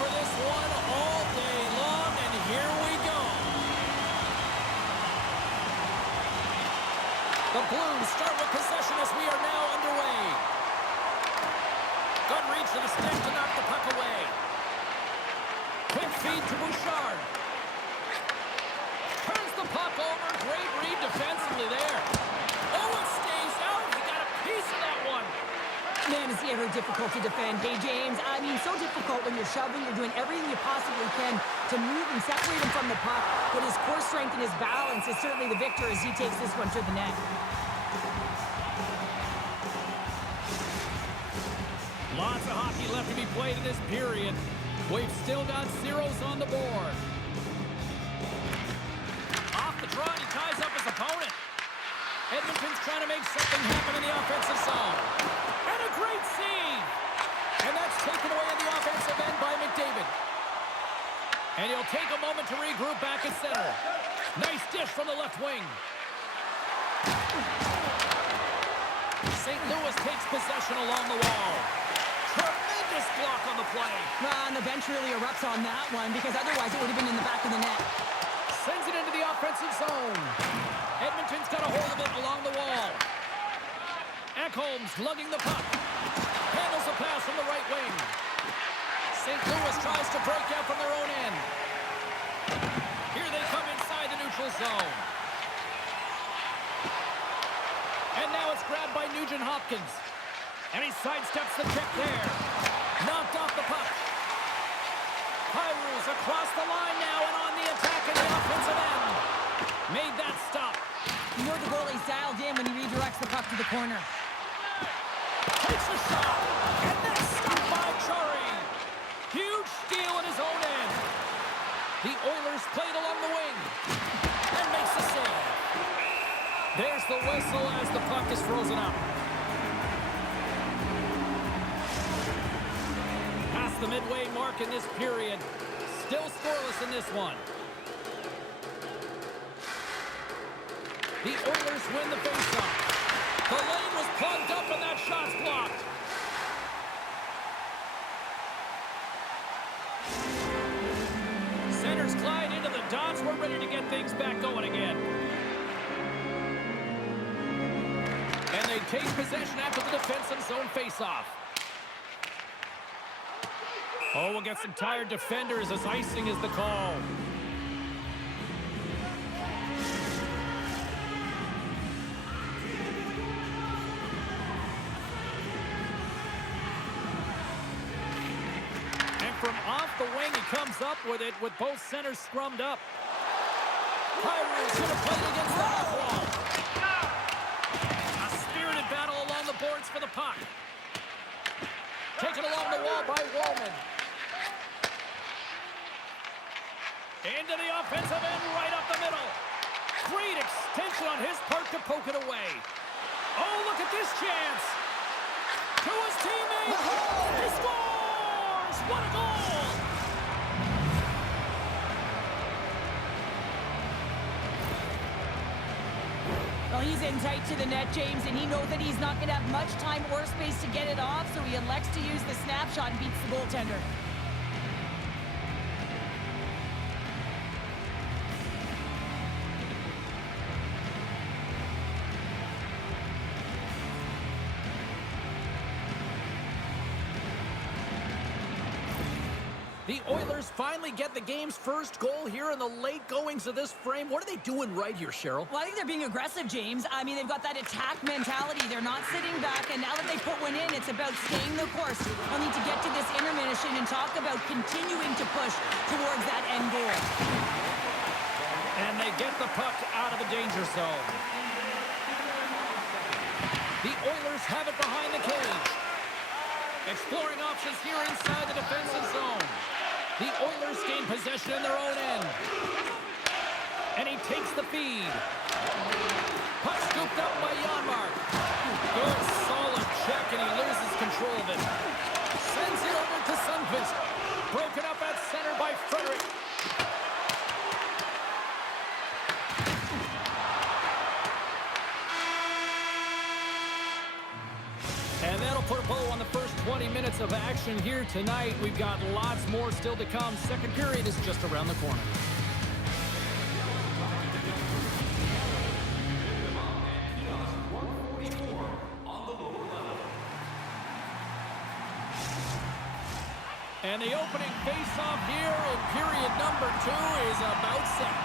for this one all day long, and here we go. The Blues start with possession as we are now underway. Good reach to the stick to knock the puck away. Quick feed to Bouchard. Turns the puck over. Great read defensively there. Oh, it stays out. He got a piece of that one. Man, is he ever difficult to defend. Hey, James, I mean, so difficult when you're shoving. You're doing everything you possibly can to move and separate him from the puck. But his core strength and his balance is certainly the victor as he takes this one to the net. Lots of hockey left to be played in this period. We've still got zeros on the board. Off the draw, he ties up his opponent. Edmonton's trying to make something happen in the offensive zone. And a great save! And that's taken away in the offensive end by McDavid. And he'll take a moment to regroup back at center. Nice dish from the left wing. St. Louis takes possession along the wall. Tremendous block on the play. And the bench really erupts on that one because otherwise it would have been in the back of the net. Sends it into the offensive zone. Edmonton's got a hold of it along the wall. Ekholm's lugging the puck. Handles a pass from the right wing. St. Louis tries to break out from their own end. Here they come inside the neutral zone. And now it's grabbed by Nugent Hopkins. And he sidesteps the check there. Knocked off the puck. Kyrie's across the line now and on the attack in the offensive end. Made that stop. You know the goalie's dialed in when he redirects the puck to the corner. Takes a shot. And that's stopped by Chari. Huge steal in his own end. The Oilers played along the wing. And makes the save. There's the whistle as the puck is frozen up. Past the midway mark in this period. Still scoreless in this one. The Oilers win the faceoff. The lane was plugged up and that shot's blocked. Centers glide into the dots. We're ready to get things back going again. And they take possession after the defensive zone faceoff. Oh, we'll get some tired defenders as icing is the call. And from off the wing, he comes up with it with both centers scrummed up. Kyrie's going to play it against the half wall. A spirited battle along the boards for the puck. Taken along the wall by Wallman. Into the offensive end, right up the middle. Great extension on his part to poke it away. Oh, look at this chance. To his teammate. He scores! What a goal! Well, he's in tight to the net, James, and he knows that he's not going to have much time or space to get it off, so he elects to use the snapshot and beats the goaltender. The Oilers finally get the game's first goal here in the late goings of this frame. What are they doing right here, Cheryl? Well, I think they're being aggressive, James. I mean, they've got that attack mentality. They're not sitting back, and now that they put one in, it's about staying the course. They'll need to get to this intermission and talk about continuing to push towards that end goal. And they get the puck out of the danger zone. The Oilers have it behind the cage. Exploring options here inside the defensive zone. The Oilers gain possession in their own end. And he takes the feed. Puck scooped up by Janmark. Good, solid check, and he loses control of it. Sends it over to Sundqvist. Broken up at center by Frederick. And that'll put a bow on the first 20 minutes pace of action here tonight. We've got lots more still to come. Second period is just around the corner. And the opening face-off here in period number 2 is about set.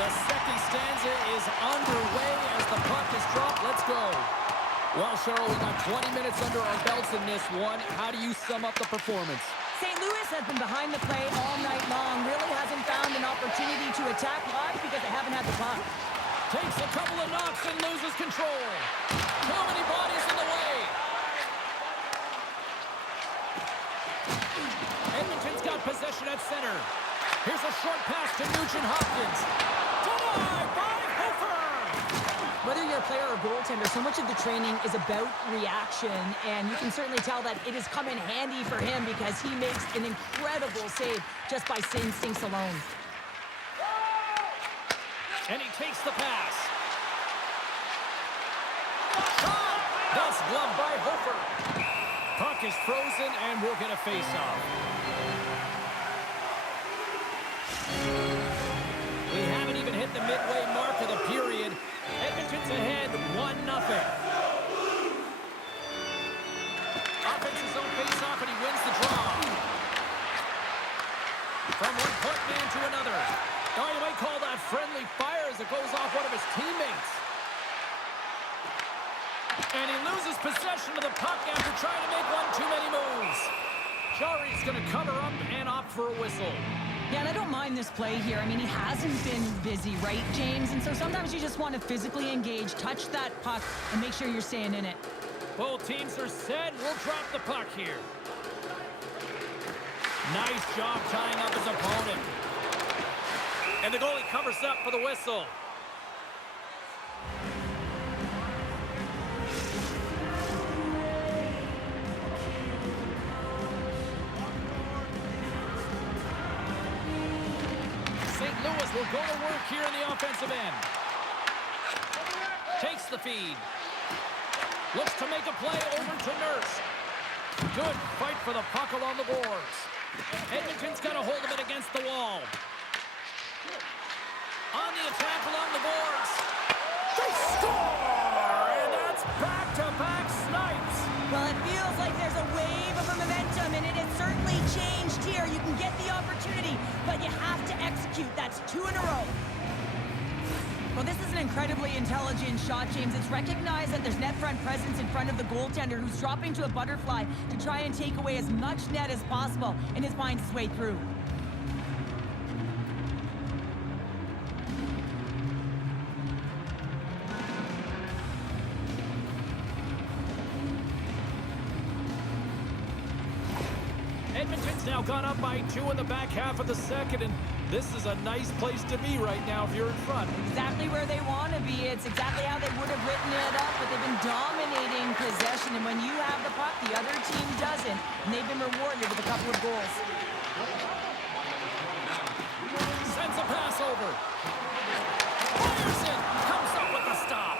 The second stanza is underway as the puck is dropped. Let's go. Well, Cheryl, we got 20 minutes under our belts in this one. How do you sum up the performance? St. Louis has been behind the play all night long. Really hasn't found an opportunity to attack live because they haven't had the puck. Takes a couple of knocks and loses control. Too many bodies in the way. Edmonton's got possession at center. Here's a short pass to Nugent Hopkins. Denied by Hofer. Whether you're a player or goaltender, so much of the training is about reaction, and you can certainly tell that it has come in handy for him because he makes an incredible save just by instincts alone. And he takes the pass. Shot! That's gloved by Hofer. Puck is frozen, and we'll get a face-off. We haven't even hit the midway mark of the period. Edmonton's ahead 1-0. Offensive zone face-off, and he wins the draw. From one point man to another. Oh, you might call that friendly fire as it goes off one of his teammates. And he loses possession of the puck after trying to make one too many moves. Jari's going to cover up and opt for a whistle. Yeah, and I don't mind this play here. I mean, he hasn't been busy, right, James? And so sometimes you just want to physically engage, touch that puck, and make sure you're staying in it. Both teams are set. We'll drop the puck here. Nice job tying up his opponent. And the goalie covers up for the whistle. St. Louis will go to work here in the offensive end. Takes the feed. Looks to make a play over to Nurse. Good fight for the puck along the boards. Edmonton's got a hold of it against the wall. On the attack along the boards. They score! And that's back-to-back snipes. Well, it feels like there's a wave of momentum, and it has certainly changed here. You can get the opportunity, but you have to execute. That's 2 in a row. Well, this is an incredibly intelligent shot, James. It's recognized that there's net front presence in front of the goaltender who's dropping to a butterfly to try and take away as much net as possible, and has finds his way through. Edmonton's now gone up by 2 in the back half of the second, and this is a nice place to be right now if you're in front. Exactly where they want to be. It's exactly how they would have written it up, but they've been dominating possession, and when you have the puck, the other team doesn't, and they've been rewarded with a couple of goals. Sends a pass over. Fires it. Comes up with the stop.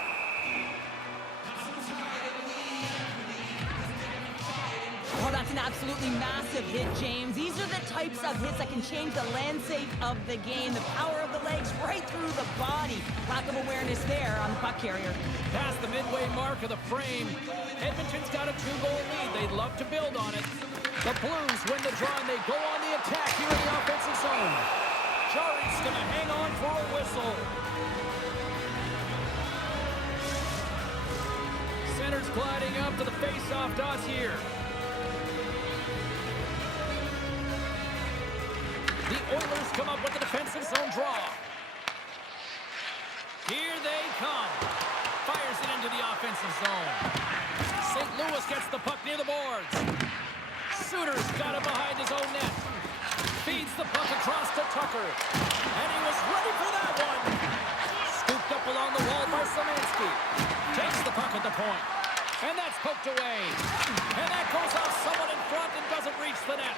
Oh, that's an absolutely massive hit, James. These are the types of hits that can change the landscape of the game. The power of the legs right through the body. Lack of awareness there on the puck carrier. Past the midway mark of the frame. Edmonton's got a 2-goal lead. They'd love to build on it. The Blues win the draw, and they go on the attack here in the offensive zone. Jari's going to hang on for a whistle. Center's gliding up to the face-off dots here. The Oilers come up with a defensive zone draw. Here they come. Fires it into the offensive zone. St. Louis gets the puck near the boards. Suter's got it behind his own net. Feeds the puck across to Tucker. And he was ready for that one. Scooped up along the wall by Szymanski. Takes the puck at the point. And that's poked away. And that goes off someone in front and doesn't reach the net.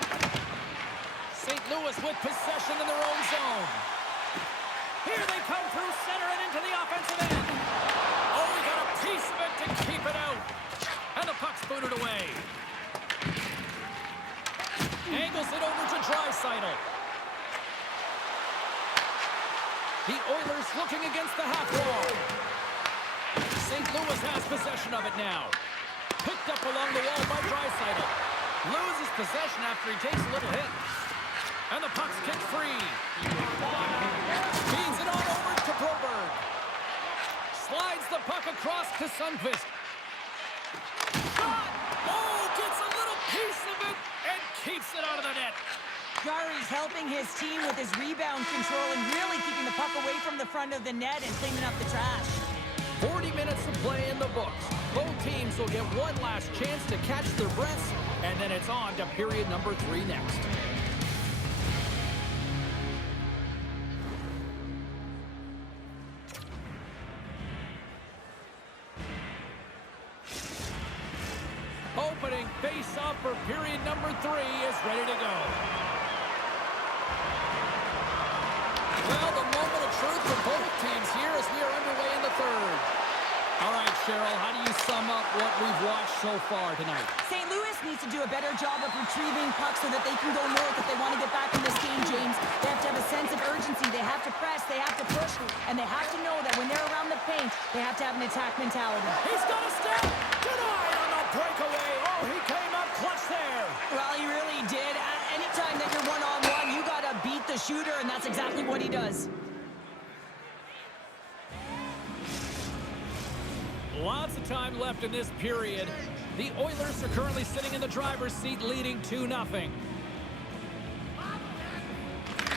St. Louis with possession in their own zone. Here they come through center and into the offensive end. Oh, we got a piece of it to keep it out. And the puck's booted away. Angles it over to Draisaitl. The Oilers looking against the half wall. St. Louis has possession of it now. Picked up along the wall by Draisaitl. Loses possession after he takes a little hit. And the puck's kicked free. Feeds it on over to Broberg. Slides the puck across to Sundqvist. Shot! Oh, gets a little piece of it and keeps it out of the net. Jarry's helping his team with his rebound control and really keeping the puck away from the front of the net and cleaning up the trash. 40 minutes of play in the books. Both teams will get one last chance to catch their breaths, and then it's on to period number 3 next. Opening face-off for period number 3 is ready to go. Well, the moment of truth for both teams here as we are underway in the third. All right, Cheryl, how do you sum up what we've watched so far tonight? St. Louis needs to do a better job of retrieving pucks so that they can go north if they want to get back in this game, James. They have to have a sense of urgency. They have to press. They have to push. And they have to know that when they're around the paint, they have to have an attack mentality. He's got a step. Denied on the breakaway. Oh, he came up clutch there. Well, he really did. Anytime that you're one-on-one, you got to beat the shooter, and that's exactly what he does. Lots of time left in this period. The Oilers are currently sitting in the driver's seat, leading 2-0.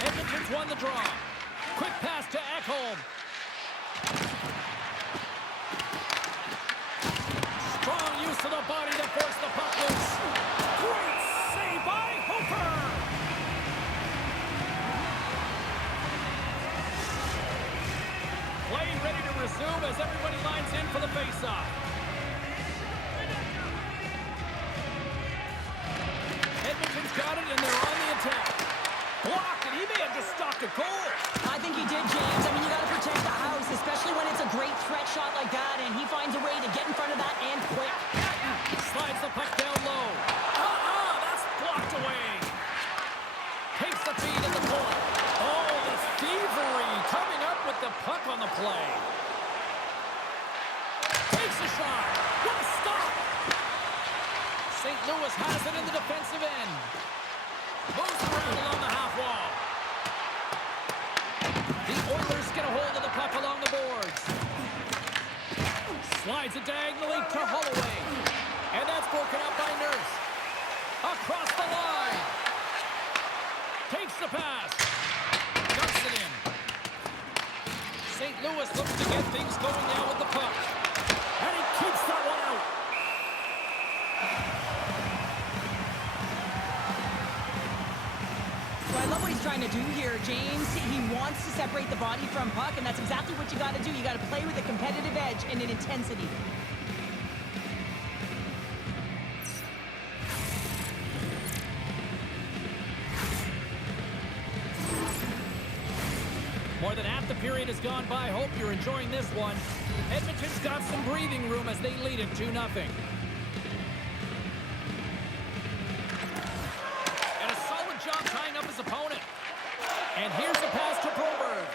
Edmonton's won the draw. Quick pass to Ekholm. Strong use of the body to force the puck loose. Great save by Hooper. Play ready to resume as everybody lines in for the faceoff. Edmonton's got it, and they're on the attack. Blocked, and he may have just stopped a goal. I think he did, James. I mean, you got to protect the house, especially when it's a great threat shot like that, and he finds a way to get in front of that and quick. Slides the puck down low. That's blocked away. Takes the feed in the point. Oh, the thievery coming up with the puck on the play. Takes a shot. What a stop. St. Louis has it in the defensive end. Moves around along the half wall. The Oilers get a hold of the puck along the boards. Slides it diagonally to Holloway. And that's broken up by Nurse. Across the line. Takes the pass. Dumps it in. St. Louis looks to get things going now with the puck. And he keeps that one out. Well, I love what he's trying to do here, James. He wants to separate the body from puck, and that's exactly what you got to do. You got to play with a competitive edge and an intensity. More than half the period has gone by. Hope you're enjoying this one. Edmonton's got some breathing room as they lead it 2-0. And a solid job tying up his opponent. And here's the pass to Broberg.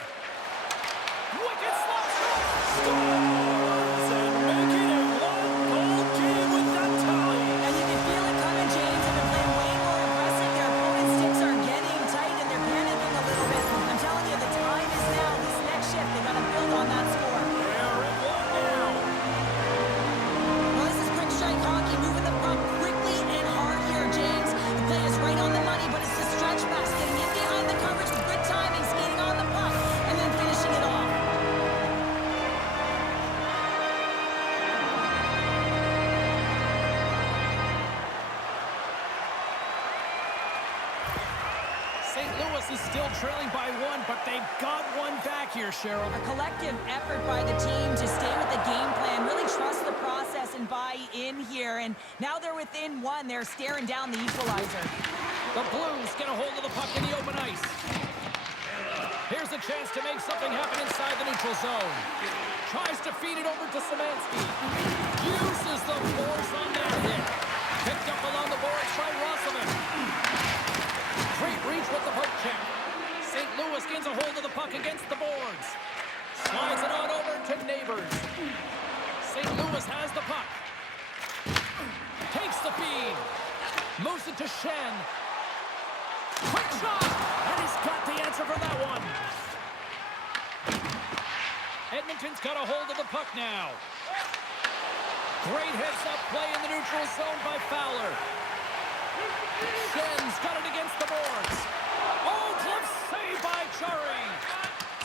Wicked slap shot. Scores and making it one-goal game with that tally. And you can feel it coming, James. They've been playing way more aggressive. Their opponent's sticks are getting tight, and they're panicking a little bit. I'm telling you, the time is now. This next shift, they got to build on that score. They're in one now. Well, this is quick strike hockey, moving the puck quickly and hard here, James. The play is right on the money, but it's the stretch pass, getting in behind the coverage with good timing, skating on the puck, and then finishing it off. St. Louis is still trailing by 1, but they've got one back here, Cheryl. A collective effort by the team to stay with the game plan, really trust the process and buy in here. And now they're within 1. They're staring down the equalizer. The Blues get a hold of the puck in the open ice. Here's a chance to make something happen inside the neutral zone. Tries to feed it over to Szymanski. Uses the force on that hit. Picked up along the boards by Rosselman. puck against the boards. Slides it on over to Neighbors. St. Louis has the puck. Takes the feed. Moves it to Shen. Quick shot! And he's got the answer for that one. Edmonton's got a hold of the puck now. Great heads-up play in the neutral zone by Fowler. Shen's got it against the boards. Oh, glove save by Chari.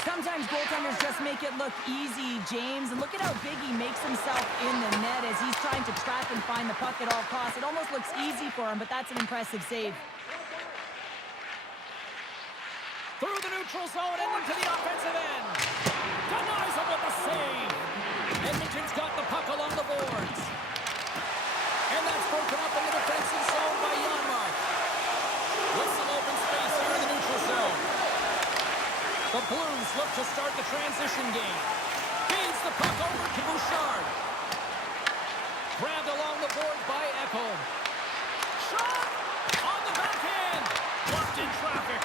Sometimes goaltenders just make it look easy, James. And look at how big he makes himself in the net as he's trying to trap and find the puck at all costs. It almost looks easy for him, but that's an impressive save. Through the neutral zone and into the offensive end. Denies him with the save. Edmonton's got the puck along the boards. And that's broken up in the defensive zone by Janmark. With some open space here in the neutral zone. The Blues look to start the transition game. Feeds the puck over to Bouchard. Grabbed along the board by Ekholm. Shot! On the backhand! Blocked in traffic.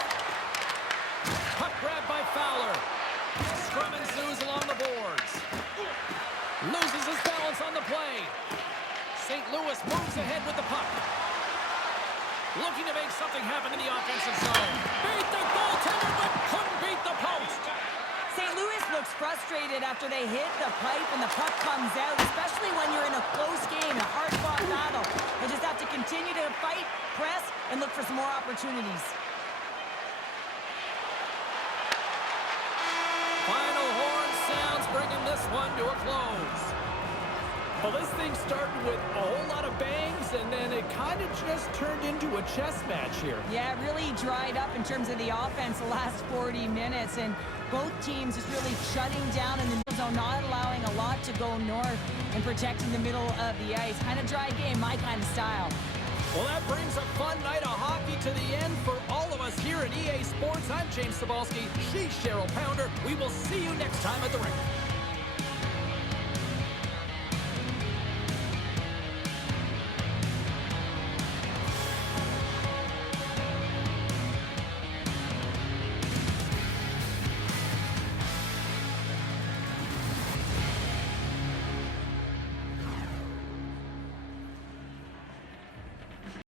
Puck grabbed by Fowler. Scrum ensues along the boards. Loses his balance on the play. St. Louis moves ahead with the puck. Looking to make something happen in the offensive zone. Beat the goaltender, but couldn't beat the post. St. Louis looks frustrated after they hit the pipe and the puck comes out, especially when you're in a close game, a hard-fought battle. They just have to continue to fight, press, and look for some more opportunities. Final horn sounds, bringing this one to a close. Well, this thing started with a whole lot of bangs, and then it kind of just turned into a chess match here. Yeah, it really dried up in terms of the offense the last 40 minutes, and both teams just really shutting down in the middle zone, not allowing a lot to go north and protecting the middle of the ice. Kind of dry game, my kind of style. Well, that brings a fun night of hockey to the end for all of us here at EA Sports. I'm James Cebulski. She's Cheryl Pounder. We will see you next time at the rink.